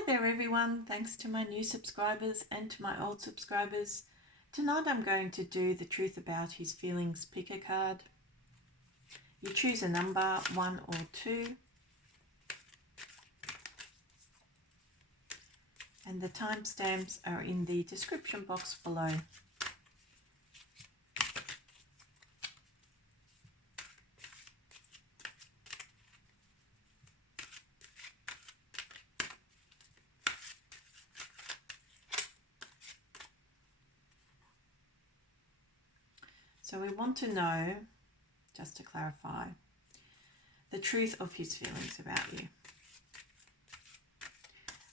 Hi there everyone, thanks to my new subscribers and to my old subscribers. Tonight I'm going to do the truth about his feelings pick a card. You choose a number, 1 or 2. And the timestamps are in the description box below. So we want to know, just to clarify, the truth of his feelings about you.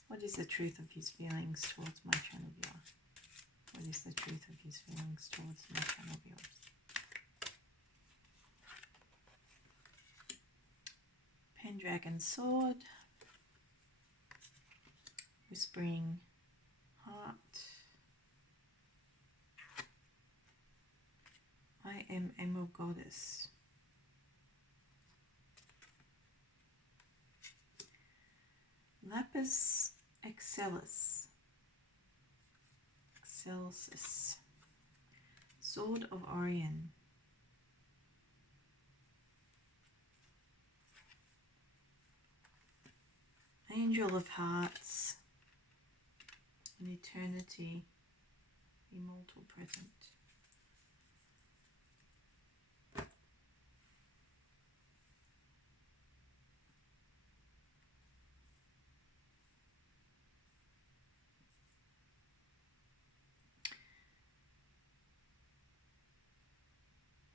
What is the truth of his feelings towards my channel viewer? What is the truth of his feelings towards my channel viewers? Pendragon Sword, Whispering Heart, I am Emerald Goddess, Lapis Excelsis, Sword of Orion, Angel of Hearts, an Eternity, Immortal Present.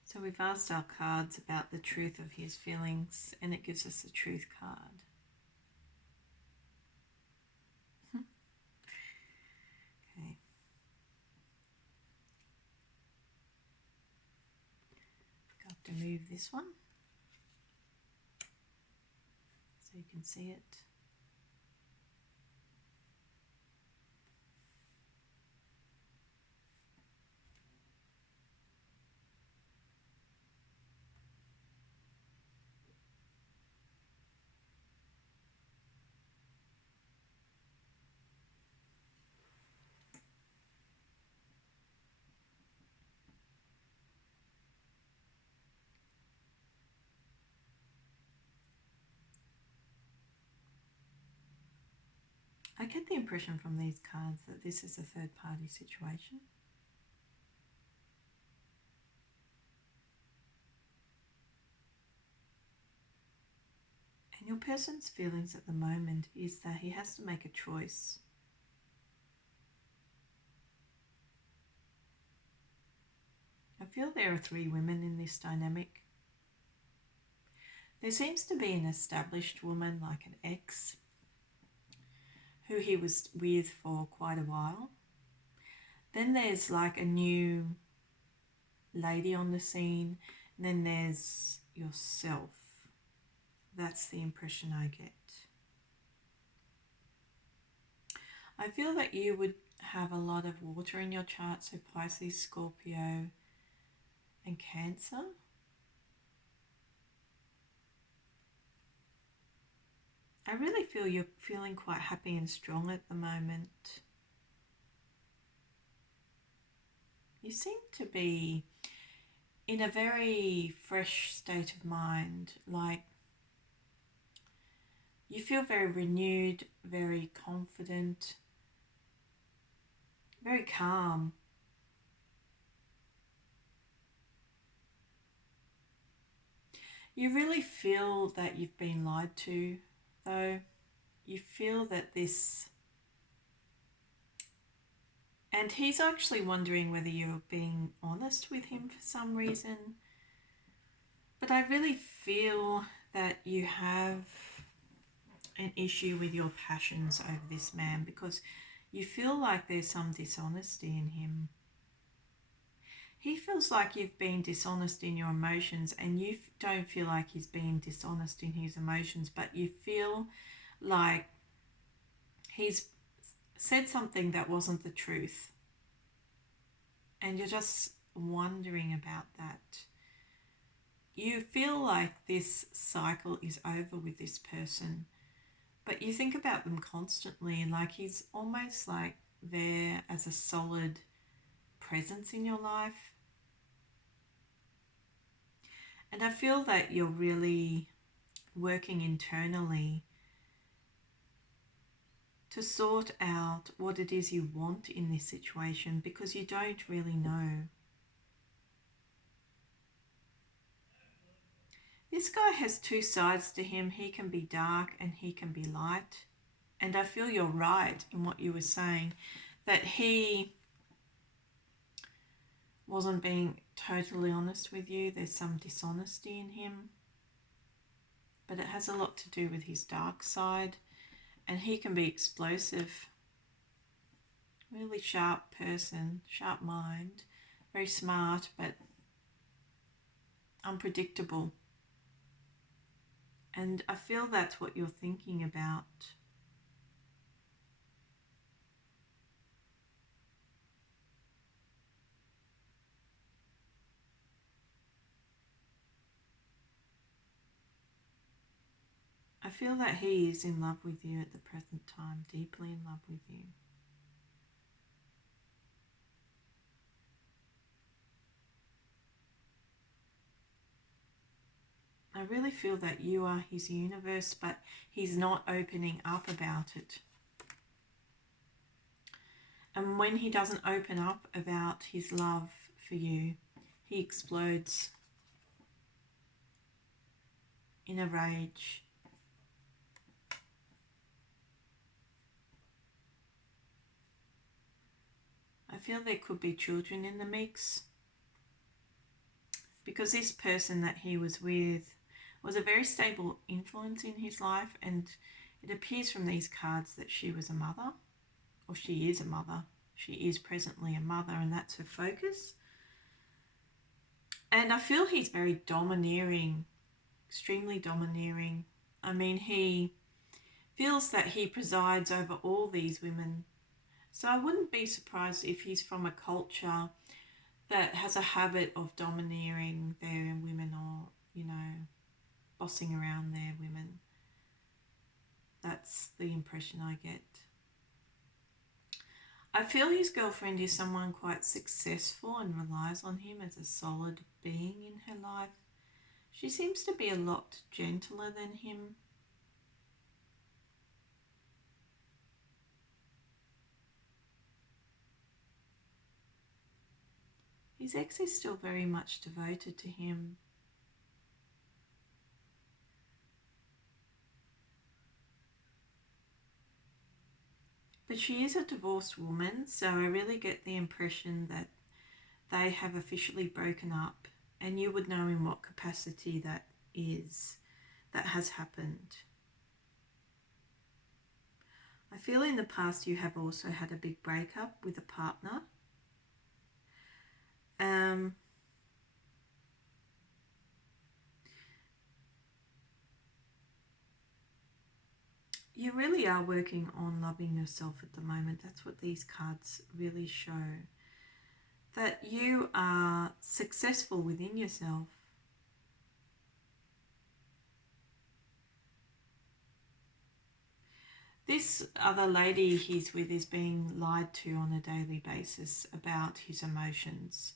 So we've asked our cards about the truth of his feelings, and it gives us the truth card. Okay. Got to move this one so you can see it. I get the impression from these cards that this is a third-party situation. And your person's feelings at the moment is that he has to make a choice. I feel there are 3 women in this dynamic. There seems to be an established woman, like an ex, who he was with for quite a while. Then there's like a new lady on the scene, and then there's yourself. That's the impression I get. I feel that you would have a lot of water in your chart, so Pisces, Scorpio, and Cancer. I really feel you're feeling quite happy and strong at the moment. You seem to be in a very fresh state of mind, like you feel very renewed, very confident, very calm. You really feel that you've been lied to, though. You feel that this... And he's actually wondering whether you're being honest with him for some reason. But I really feel that you have an issue with your passions over this man, because you feel like there's some dishonesty in him. He feels like you've been dishonest in your emotions, and you don't feel like he's being dishonest in his emotions, but you feel like he's said something that wasn't the truth. And you're just wondering about that. You feel like this cycle is over with this person, But you think about them constantly, like he's almost like there as a solid presence in your life. And I feel that you're really working internally to sort out what it is you want in this situation, because you don't really know. This guy has two sides to him. He can be dark and he can be light. And I feel you're right in what you were saying, that he wasn't being totally honest with you. There's some dishonesty in him. But it has a lot to do with his dark side. And he can be explosive. Really sharp person, sharp mind, very smart, but unpredictable. And I feel that's what you're thinking about. I feel that he is in love with you at the present time, deeply in love with you. I really feel that you are his universe, but he's not opening up about it. And when he doesn't open up about his love for you, he explodes in a rage. I feel there could be children in the mix, because this person that he was with was a very stable influence in his life, and it appears from these cards that she was a mother, or she is a mother. She is presently a mother, and that's her focus. And I feel he's very domineering, extremely domineering. I mean, he feels that he presides over all these women. So I wouldn't be surprised if he's from a culture that has a habit of domineering their women, or, bossing around their women. That's the impression I get. I feel his girlfriend is someone quite successful and relies on him as a solid being in her life. She seems to be a lot gentler than him. His ex is still very much devoted to him. But she is a divorced woman, so I really get the impression that they have officially broken up, and you would know in what capacity that is, that has happened. I feel in the past you have also had a big breakup with a partner. You really are working on loving yourself at the moment. That's what these cards really show. That you are successful within yourself. This other lady he's with is being lied to on a daily basis about his emotions.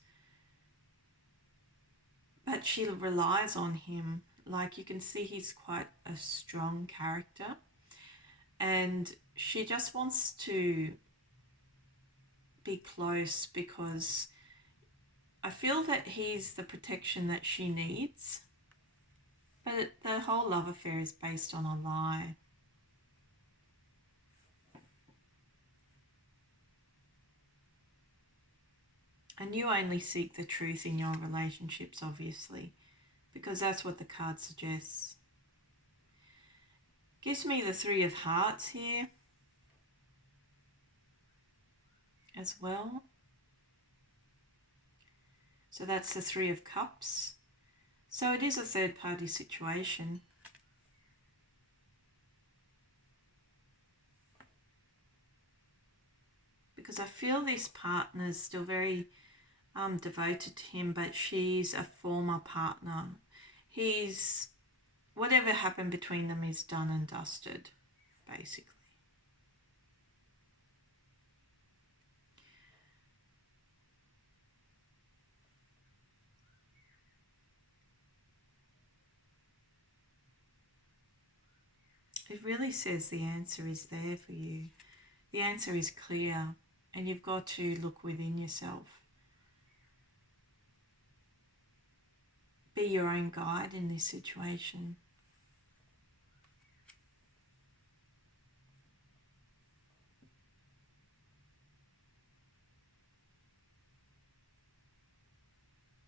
But she relies on him. Like, you can see he's quite a strong character. And she just wants to be close, because I feel that he's the protection that she needs. But the whole love affair is based on a lie. And you only seek the truth in your relationships, obviously, because that's what the card suggests. Gives me the Three of Hearts here as well. So that's the Three of Cups. So it is a third party situation. Because I feel this partner's still very devoted to him, but she's a former partner. Whatever happened between them is done and dusted. basically. It really says the answer is there for you. The answer is clear, and you've got to look within yourself. Be your own guide in this situation.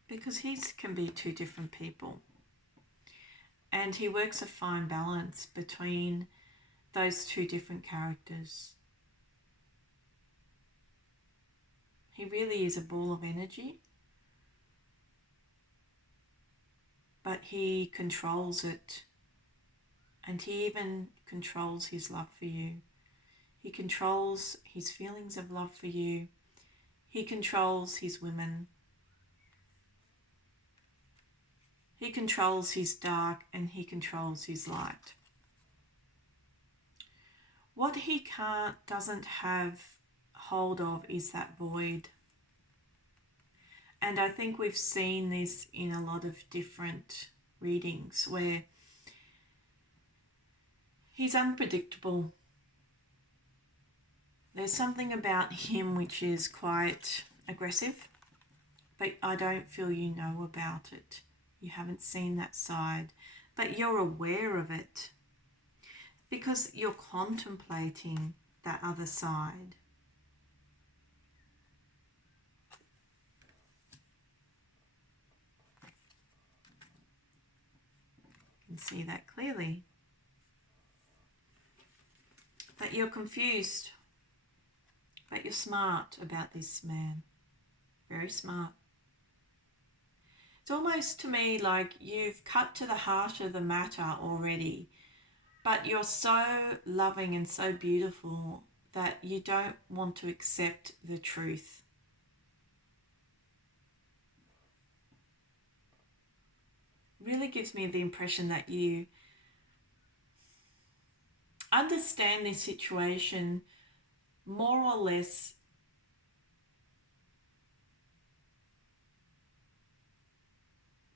Because he can be two different people. And he works a fine balance between those two different characters. He really is a ball of energy, but he controls it. And he even controls his love for you. He controls his feelings of love for you. He controls his women. He controls his dark and he controls his light. What he doesn't have hold of is that void. And I think we've seen this in a lot of different readings where he's unpredictable. There's something about him which is quite aggressive, but I don't feel you know about it. You haven't seen that side, but you're aware of it because you're contemplating that other side. You can see that clearly. But you're confused, but you're smart about this man. Very smart. It's almost to me like you've cut to the heart of the matter already, but you're so loving and so beautiful that you don't want to accept the truth. Really gives me the impression that you understand this situation more or less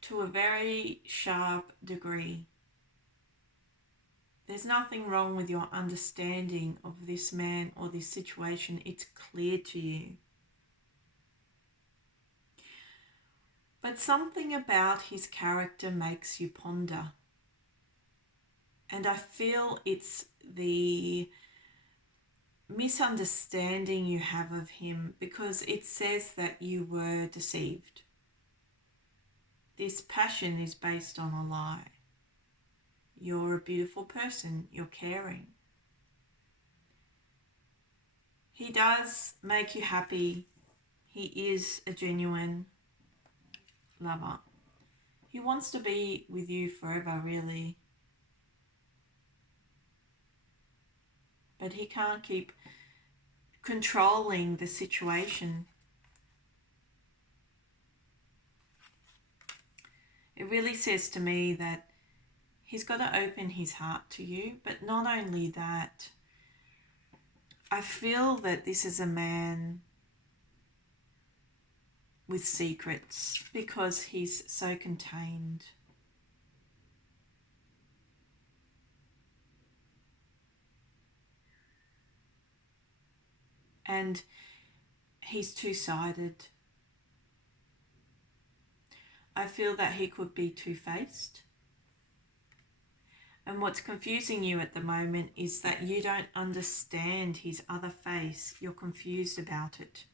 to a very sharp degree. There's nothing wrong with your understanding of this man or this situation. It's clear to you. But something about his character makes you ponder. And I feel it's the misunderstanding you have of him, because it says that you were deceived. This passion is based on a lie. You're a beautiful person. You're caring. He does make you happy. He is a genuine lover. He wants to be with you forever, really. But he can't keep controlling the situation. It really says to me that he's got to open his heart to you, but not only that, I feel that this is a man with secrets because he's so contained. And he's two-sided. I feel that he could be two-faced. And what's confusing you at the moment is that you don't understand his other face. You're confused about it.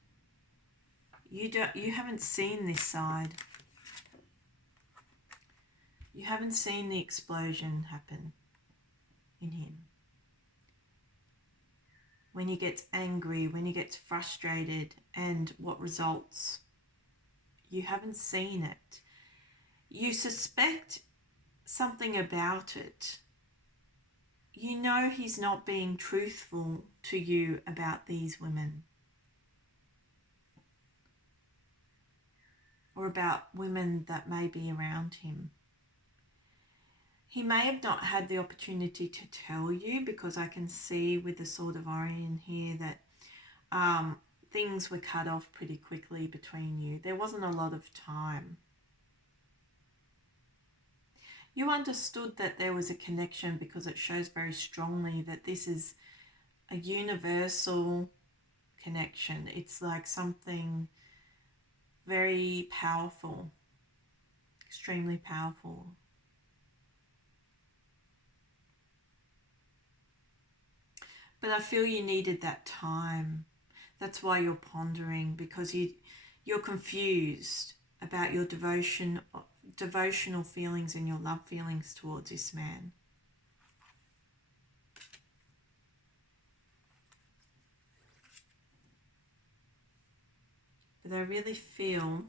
You haven't seen this side. You haven't seen the explosion happen in him. When he gets angry, when he gets frustrated, and what results. You haven't seen it. You suspect something about it. You know he's not being truthful to you about these women, or about women that may be around him. He may have not had the opportunity to tell you, because I can see with the Sword of Orion here that things were cut off pretty quickly between you. There wasn't a lot of time. You understood that there was a connection because it shows very strongly that this is a universal connection. It's like something very powerful, extremely powerful. But I feel you needed that time. That's why you're pondering, because you're confused about your devotional feelings and your love feelings towards this man. But I really feel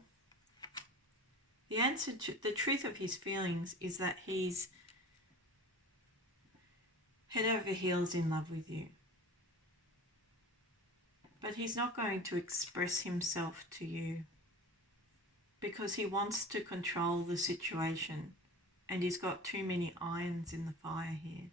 the answer to the truth of his feelings is that he's head over heels in love with you. But he's not going to express himself to you because he wants to control the situation, and he's got too many irons in the fire here.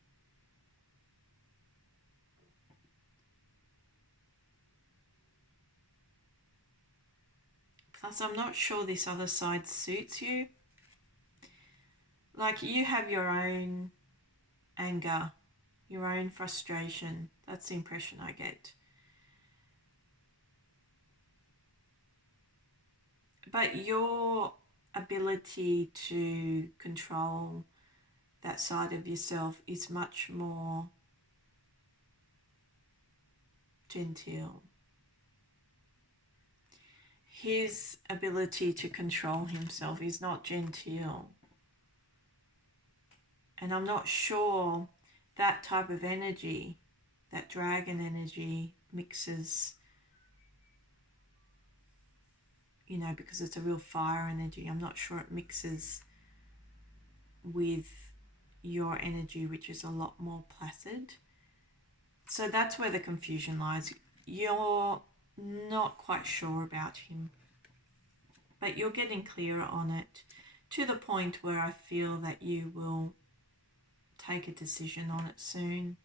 Plus, I'm not sure this other side suits you. Like, you have your own anger, your own frustration. That's the impression I get. But your ability to control that side of yourself is much more genteel. His ability to control himself is not genteel. And I'm not sure that type of energy, that dragon energy, mixes, because it's a real fire energy. I'm not sure it mixes with your energy, which is a lot more placid. So that's where the confusion lies. You're not quite sure about him, but you're getting clearer on it, to the point where I feel that you will take a decision on it soon,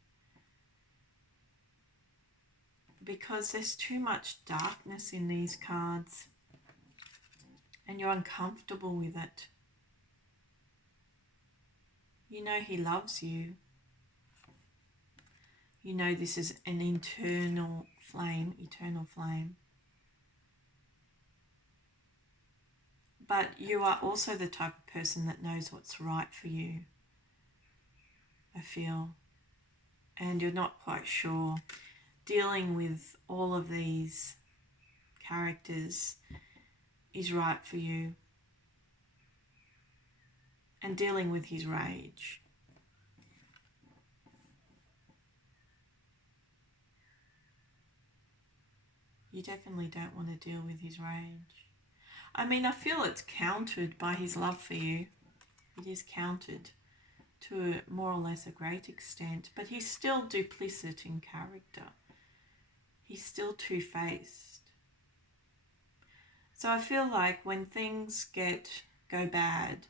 because there's too much darkness in these cards and you're uncomfortable with it. You know he loves you. You know this is an eternal flame. But you are also the type of person that knows what's right for you, I feel. And you're not quite sure. Dealing with all of these characters is right for you. And dealing with his rage. You definitely don't want to deal with his rage. I mean, I feel it's countered by his love for you. It is countered to more or less a great extent, but he's still duplicit in character. He's still two-faced. So I feel like when things go bad,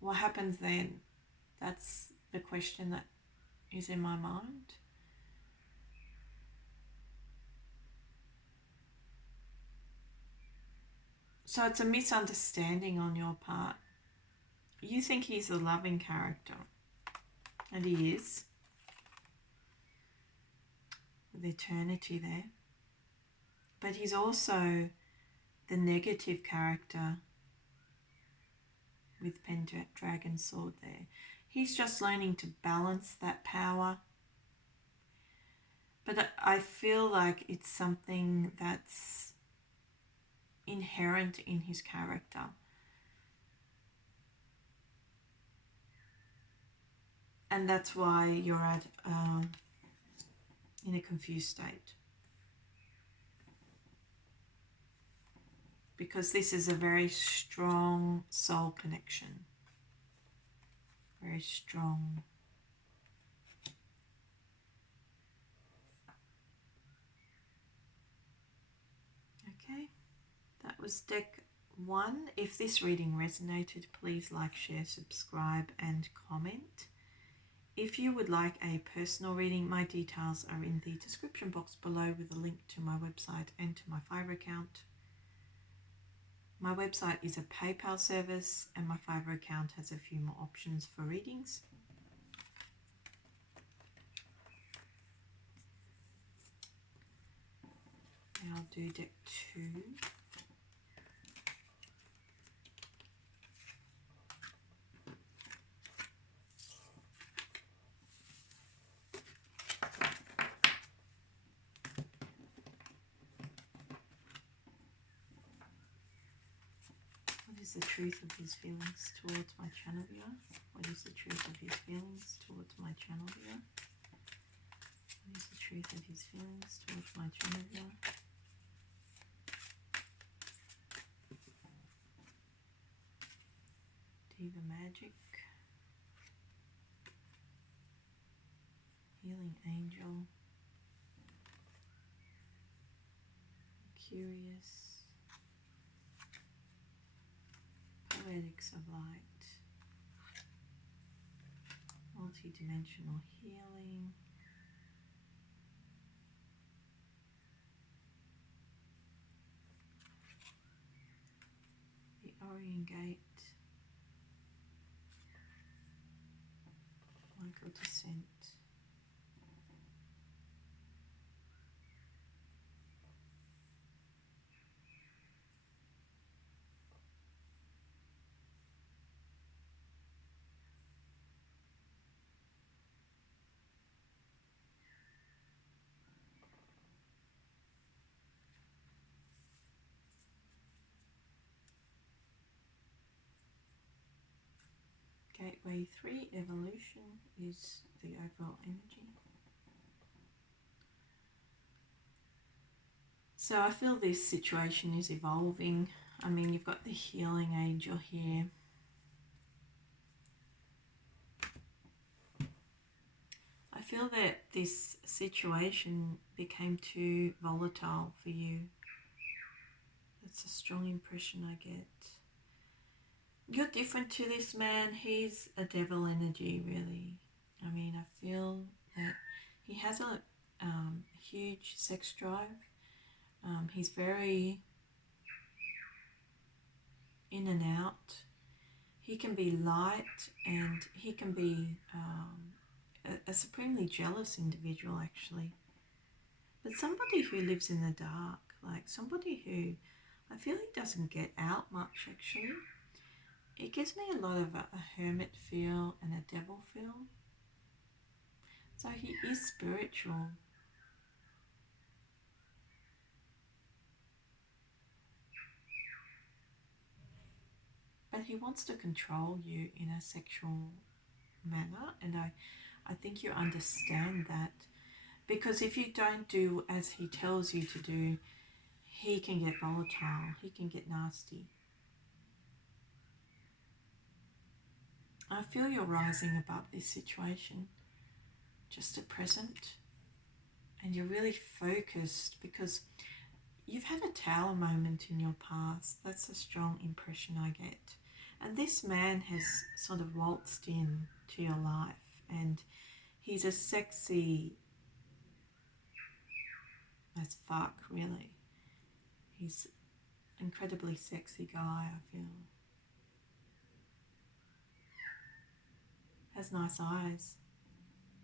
what happens then? That's the question that is in my mind. So it's a misunderstanding on your part. You think he's a loving character, and he is, with eternity there. But he's also the negative character with Pendragon Sword there. He's just learning to balance that power. But I feel like it's something that's inherent in his character. And that's why you're in a confused state. Because this is a very strong soul connection. Very strong. Okay, that was deck One, if this reading resonated, please like, share, subscribe, and comment. If you would like a personal reading, my details are in the description box below with a link to my website and to my Fiverr account. My website is a PayPal service and my Fiverr account has a few more options for readings. I'll do deck 2. What is the truth of his feelings towards my channel viewer? What is the truth of his feelings towards my channel viewer? What is the truth of his feelings towards my channel viewer? Diva Magic, Healing Angel, Curious, Poetics of Light, Multi-dimensional Healing, the Orient Gate, Michael Descent, Gateway 3, Evolution is the overall energy. So I feel this situation is evolving. I mean, you've got the Healing Angel here. I feel that this situation became too volatile for you. That's a strong impression I get. You're different to this man. He's a devil energy, really. I mean, I feel that he has a huge sex drive. He's very in and out. He can be light and he can be a supremely jealous individual, actually. But somebody who lives in the dark, like somebody who I feel he doesn't get out much, actually. It gives me a lot of a hermit feel and a devil feel. So he is spiritual. But he wants to control you in a sexual manner, and I think you understand that. Because if you don't do as he tells you to do, he can get volatile, he can get nasty. I feel you're rising above this situation, just at present. And you're really focused because you've had a tower moment in your past. That's a strong impression I get. And this man has sort of waltzed in to your life, and he's a sexy as fuck, really. He's an incredibly sexy guy, I feel. Has nice eyes.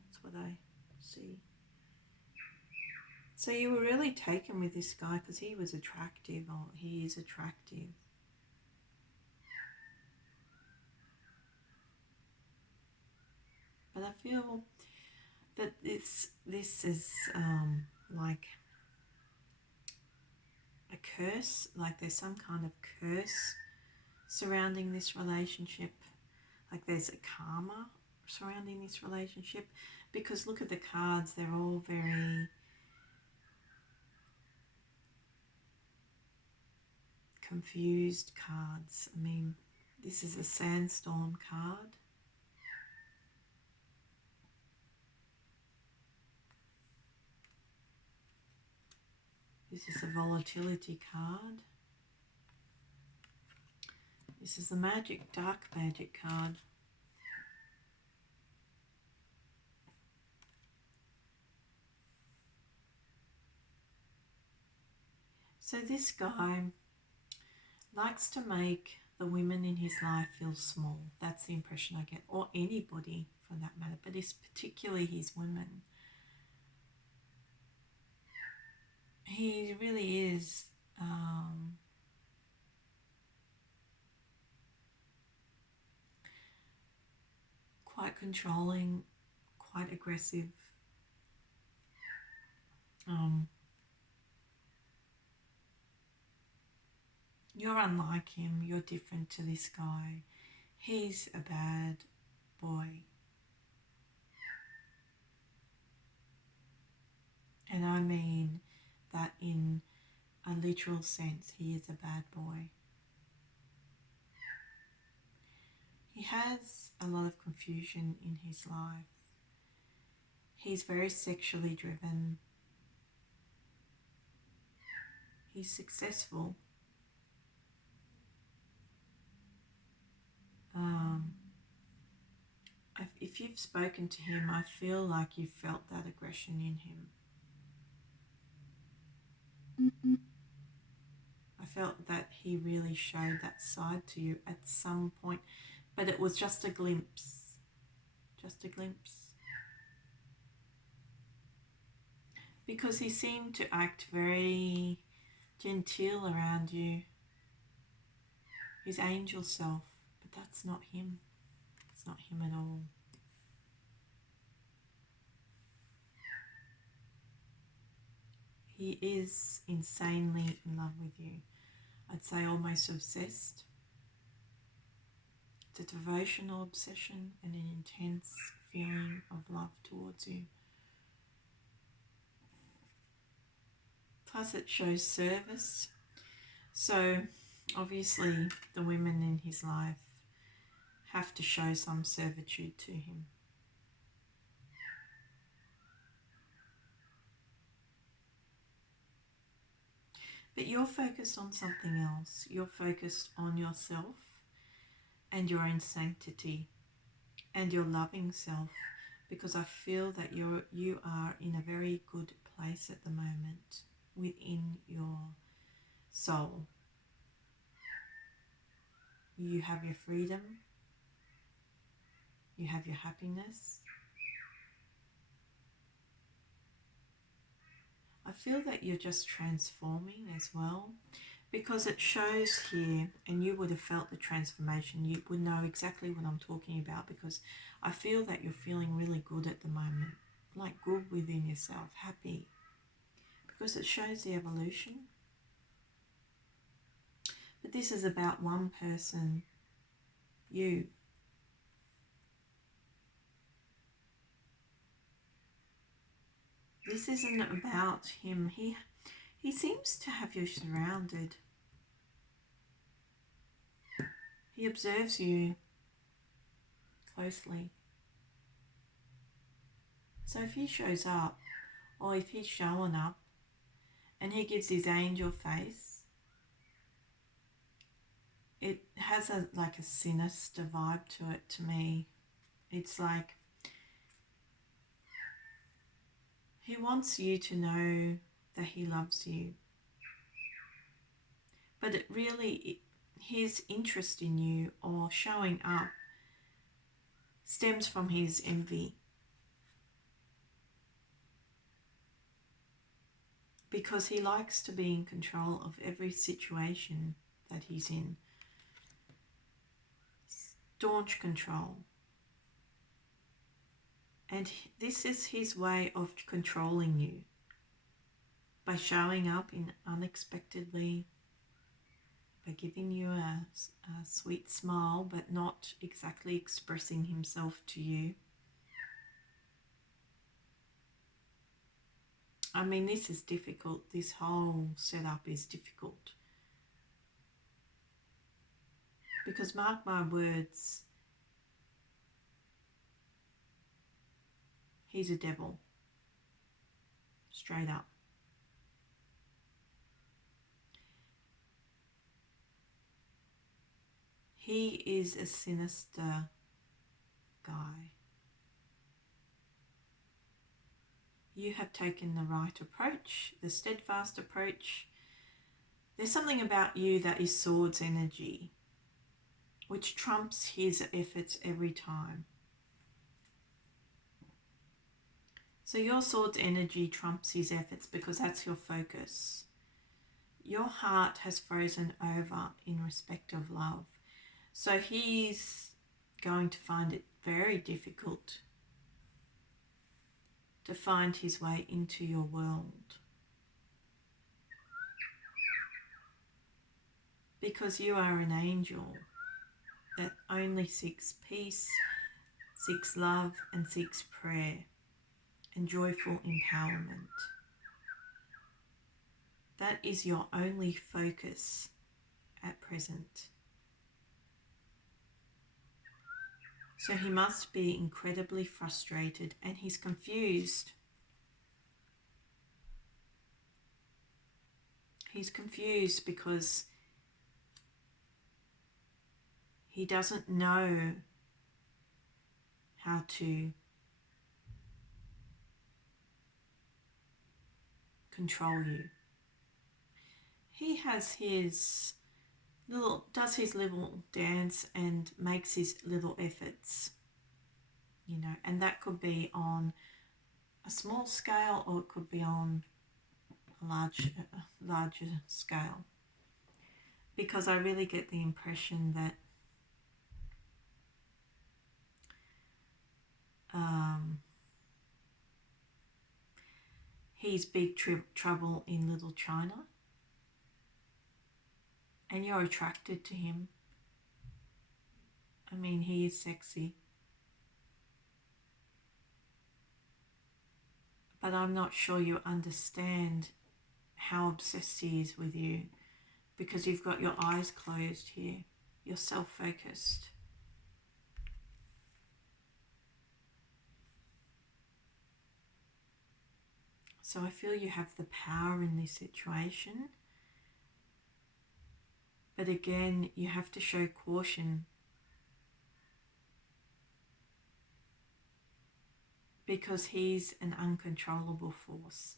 That's what I see. So you were really taken with this guy because he was attractive, or he is attractive. But I feel that this is like a curse, like there's some kind of curse surrounding this relationship, like there's a karma surrounding this relationship, because look at the cards, they're all very confused cards. I mean, this is a sandstorm card. This is a volatility card. This is the dark magic card. So this guy likes to make the women in his life feel small. That's the impression I get, or anybody for that matter, but it's particularly his women. He really is quite controlling, quite aggressive. You're unlike him. You're different to this guy. He's a bad boy. And I mean that in a literal sense. He is a bad boy. He has a lot of confusion in his life. He's very sexually driven. He's successful. If you've spoken to him, I feel like you felt that aggression in him. I felt that he really showed that side to you at some point, but it was just a glimpse. Just a glimpse. Because he seemed to act very genteel around you. His angel self, but that's not him. It's not him at all. He is insanely in love with you. I'd say almost obsessed. It's a devotional obsession and an intense feeling of love towards you. Plus it shows service. So obviously the women in his life have to show some servitude to him. But you're focused on something else. You're focused on yourself and your own sanctity and your loving self, because I feel that you are in a very good place at the moment within your soul. You have your freedom, you have your happiness. I feel that you're just transforming as well, because it shows here, and you would have felt the transformation. You would know exactly what I'm talking about, because I feel that you're feeling really good at the moment, like good within yourself, happy, because it shows the evolution. But this is about one person, you. This isn't about him. He seems to have you surrounded. He observes you closely. So if he shows up, or if he's showing up, and he gives his angel face, it has like a sinister vibe to it to me. It's like he wants you to know that he loves you. But his interest in you or showing up stems from his envy. Because he likes to be in control of every situation that he's in. Staunch control. And this is his way of controlling you, by showing up in unexpectedly, by giving you a sweet smile, but not exactly expressing himself to you. I mean, this is difficult. This whole setup is difficult. Because mark my words, he's a devil. Straight up. He is a sinister guy. You have taken the right approach, the steadfast approach. There's something about you that is swords energy, which trumps his efforts every time. So your swords energy trumps his efforts because that's your focus. Your heart has frozen over in respect of love. So he's going to find it very difficult to find his way into your world. Because you are an angel that only seeks peace, seeks love, and seeks prayer and joyful empowerment. That is your only focus at present. So he must be incredibly frustrated and he's confused. He's confused because he doesn't know how to control you. He has does his little dance and makes his little efforts, and that could be on a small scale or it could be on a larger scale. Because I really get the impression that he's big trouble in Little China, and you're attracted to him. I mean, he is sexy. But I'm not sure you understand how obsessed he is with you because you've got your eyes closed here. You're self-focused. So I feel you have the power in this situation. But again, you have to show caution. Because he's an uncontrollable force.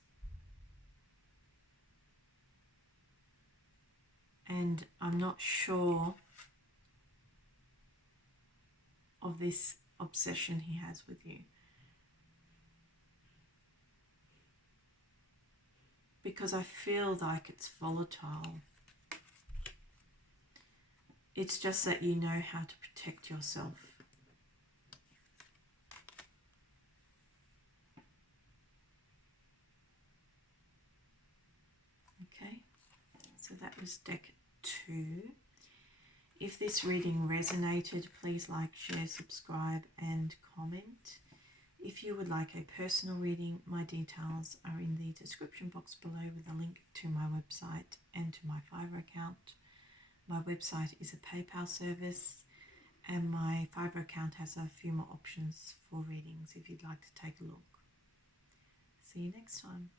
And I'm not sure of this obsession he has with you. Because I feel like it's volatile. It's just that you know how to protect yourself. Okay, so that was deck 2. If this reading resonated, please like, share, subscribe and comment. If you would like a personal reading, my details are in the description box below with a link to my website and to my Fiverr account. My website is a PayPal service and my Fiverr account has a few more options for readings if you'd like to take a look. See you next time.